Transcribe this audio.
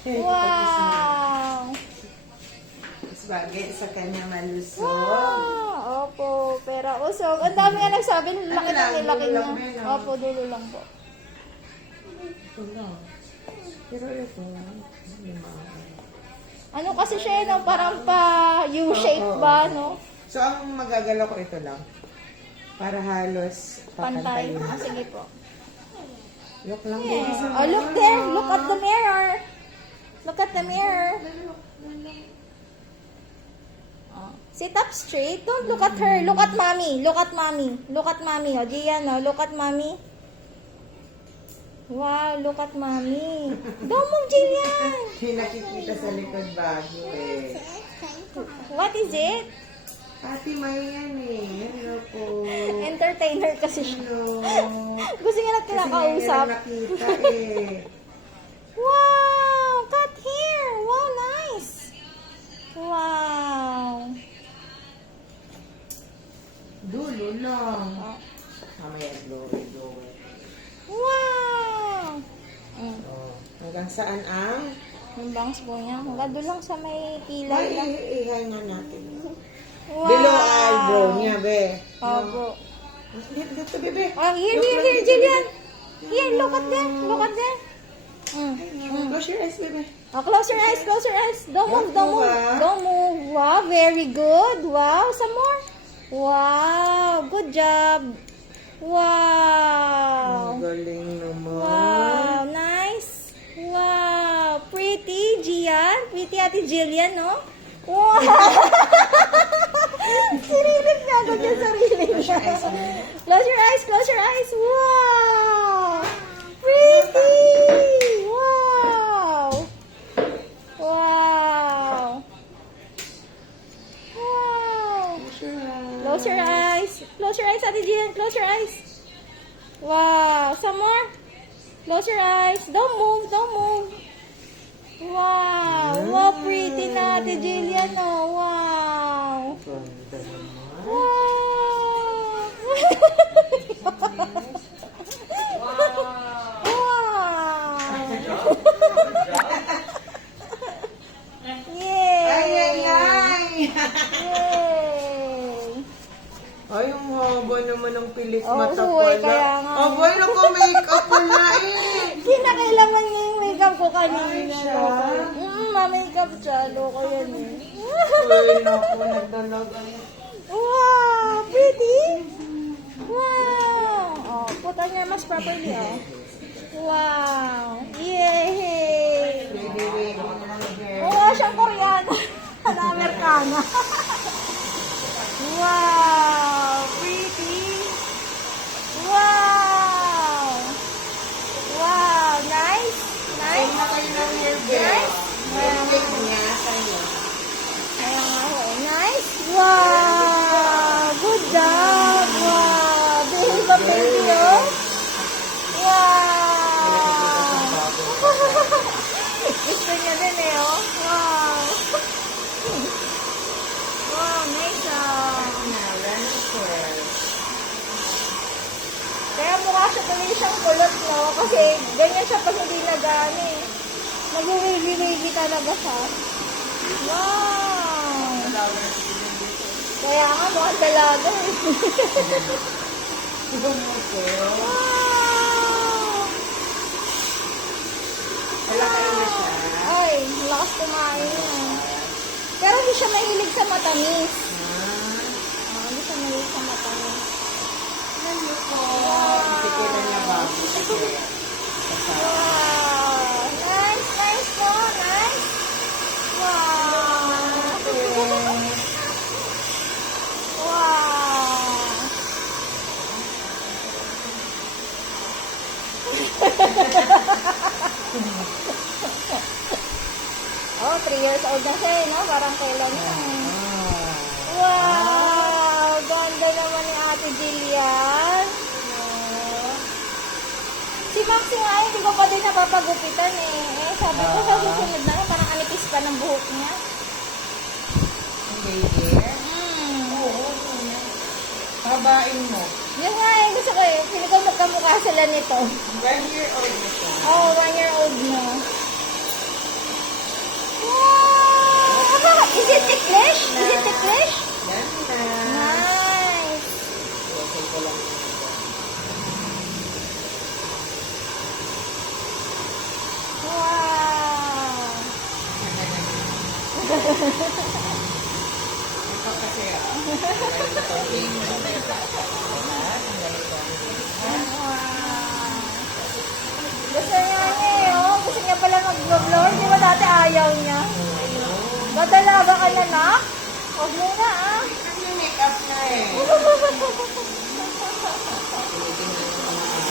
Wow! Mas bagay sa kanya malusog. Wow! Opo, pera usog. Ang dami nga nagsabi, laki lang, ng nilaki dulo niya. lang din, no? Opo, dulo lang po. Ito lang. Pero ito, Ano kasi siya, no? Parang pa U-shape ba, no? So, ang magagalaw ko ito lang. Para halos Pantay. papantayin. Sige po. Look lang Yeah. din sa Oh, look there. Look at the mirror. Look at the mirror. Oh. Sit up straight. Don't look at her. Look at mommy. Look at mommy. Look at mommy. O, Gian, no? Look at mommy. Wow, look at mommy. Don't move, Jillian. Yung nakikita sa likod bago eh. What is it? Ate May yan eh. Hello po. Entertainer kasi siya. Hello. Gusto niya na Kasi kinakausap. ngayon nakita eh. Wow! Cut hair! Wow, nice! Wow! Dulo lang. Oh. Mamaya glory. Wow! Oh. Hanggang saan ang? Yung bangs po niya. Hanggang doon lang sa may Ay, kilay lang. ihay nga natin. Wow! Below eyebrow niya, be. Opo. Dito, bebe. Oh, here, Jillian! Here, look at them! Look at them! Close your eyes, bebe. Oh, close your eyes, close your eyes. Don't move, don't move. ah. Don't move. Wow, very good. Wow, some more. Wow, good job. Wow. Ang galing naman. Wow, nice. Wow, pretty, Gian. Pretty Ate Jillian, no? Wow. Sinilig na agad yung sarili niya. Close your eyes, close your eyes. Wow. Pretty. Wow. Wow. Wow. Close your eyes. Close your eyes, Ate Jillian. Close your eyes. Wow. Some more. Close your eyes. Don't move. Don't move. Wow. Wow, pretty na, Ate Jillian. Oh, wow. Ganda naman. Ay, ay, ay. Yay! Ay, ang haba naman ng pilik Oh, mata huwag, pala. kaya nga. Abay, naka-makeup wala eh. Kinakailangan niya yung makeup ko kanina. Ay, siya? Ma-makeup siya. Loko yan eh. Ay, naku, nagdalaga. Wow! Pretty! Wow! Oh, puta niya mas properly, oh. Wow! Yay! Baby, wait. Mukha siyang Koreano. Ano, Amerikana. Wow! Pretty! Wow! Wow! Nice! Nice! Nice! Niya sa'yo. Ayan nga ho. Nice! Wow! Good job! Wow! Baby ba baby, oh? Wow! Gusto niya din eh, oh. Wow! Wow, nice ah. Kaya mukha siya tuloy siyang kulot, no? Kasi ganyan siya pag hindi nagani. Nag-wavy-wavy talaga siya. Wow! Kaya nga, mukhang dalaga eh. Wow! Malaki na siya. Ay, lakas kumain yan. Pero hindi siya mahilig sa matamis. Hindi siya mahilig sa matamis. Ano po? Sige na niya bago. Wow! Nice, nice po, nice. Wow! Wow! Oh, 3 years old na siya, no? Parang kailan na. Wow! Ganda naman ni Ate Jillian. Oh. Si Maxi nga, hindi ko pa din napapagupitan eh. Sabi ko sa susunod na, parang anipis pa ng buhok niya. Baby. Oo. Babain mo. Yun nga eh, gusto ko eh. Pili ko magkamukha sila nito. 1 year old na siya. Oh, 1 year old na. walang Wow! ito kasi, tanggalin ko itong cake. Tanggalin ko. Wow! Gusto niya eh, oh. Gusto niya pala mag-blow. Di ba dati ayaw niya? Dadalaga ka na, nak? Huwag mo na, ah. Kasi makeup na eh.